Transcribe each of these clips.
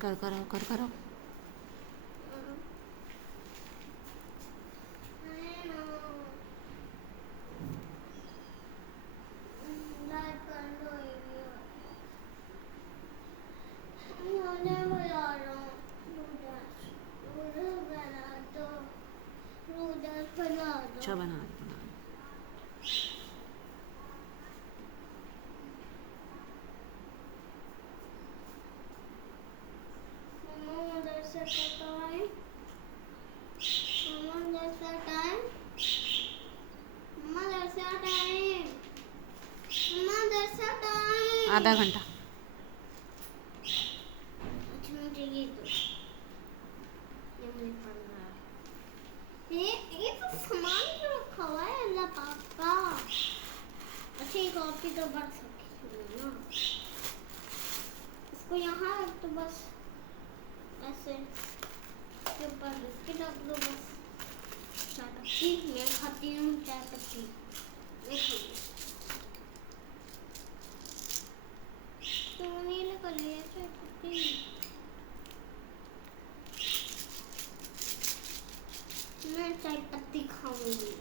कर करो कर करो। अच्छा बना बना। आधा घंटा। अच्छा मुझे ये दो, ये मुझे पढ़ना है। ये तो सामान जो रखा हुआ है अल्लाह पापा। अच्छा ये कॉपी तो बढ़ सकती है ना, इसको यहाँ रख दो बस, ऐसे इसके ऊपर बिस्किट रख दो बस। चाय पत्ती मैं खाती हूँ, चाय पत्ती मैं खाती हूँ। तो नीले कर लिया चाय पत्ती। मैं चाय पत्ती खाऊंगी।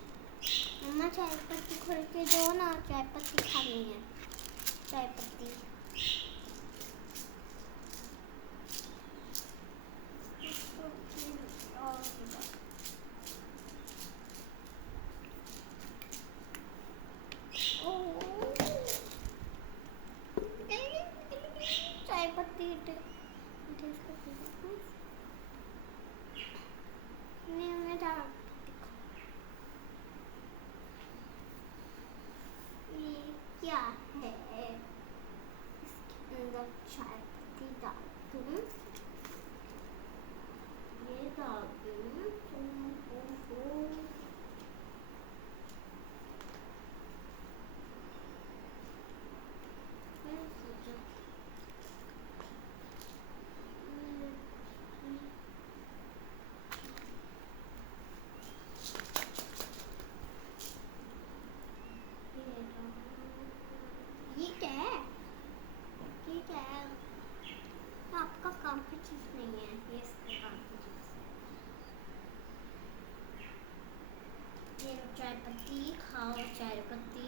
मम्मा चाय पत्ती खोल के दो ना, चाय पत्ती खानी है। चाय पत्ती चाय पत्ती नहीं, मैं चाय ये क्या है, इसके अंदर चाय पत्ती डाल दूं, ये डाल दूं तुम ये क्या है, ये क्या है, आपका काम की चीज नहीं है, ये इसका काम की चीज है। ये चाय पत्ती खाओ, चाय पत्ती।